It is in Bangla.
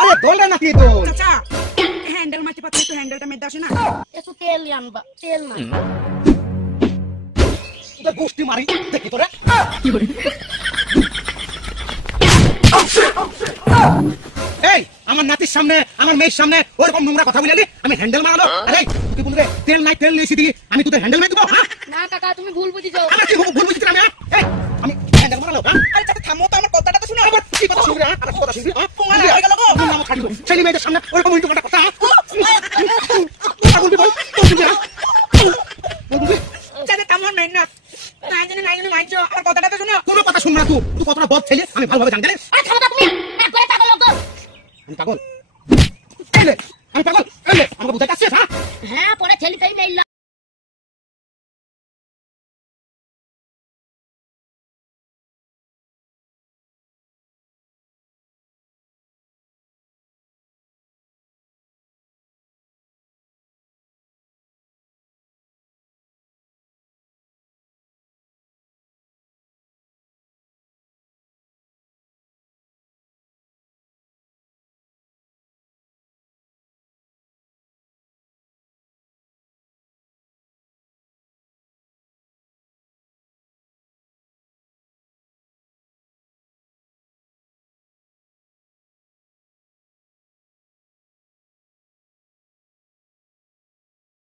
আরে দোলটা নাকি দোল চাচা হ্যান্ডেল মারতে পারতে তো হ্যান্ডেলটা মেদ আসে না একটু তেল আনবা তেল না তোর গোষ্ঠী মারি দেখি তোরে এই আমার নাতির সামনে আমার মেয়ের সামনে ওরকম নোংরা কথা বললি আমি হ্যান্ডেল মারালো আরে তুই বলবে তেল নাই তেল নিয়েছি দিলি আমি তোদের হ্যান্ডেল মেরে দেবো হ্যাঁ না কাকা তুমি ভুল বুঝিছো আমার কি ভুল বুঝছিস আমি এই আমি হ্যান্ডেল মারালো হ্যাঁ আরে চাচা থামো তো আমার কথাটা তো শুনো আবার কি কথা শুনবি হ্যাঁ আবার কথা শুনবি হ্যাঁ পোঙা হয়ে গেল গো নাম ছাড়িব ছেলে মেয়েদের সামনে ওরকম উল্টো পাল্টা কথা বলবি বল বলবি হ্যাঁ বলবি চাচা থামো নাই না নাই জানি মাইছো আমার কথাটা তো শুনো কোনো কথা শুন না তুই কতটা বদ ছেলে আমি ভালোভাবে জানি জানিস আরে থামো তো তুমি একবারে পাগল লোক আমি পাগল এলে আমি পাগল এলে আমাকে বুঝাতে আসছিস হ্যাঁ হ্যাঁ পরে ছেলেটাই মেইল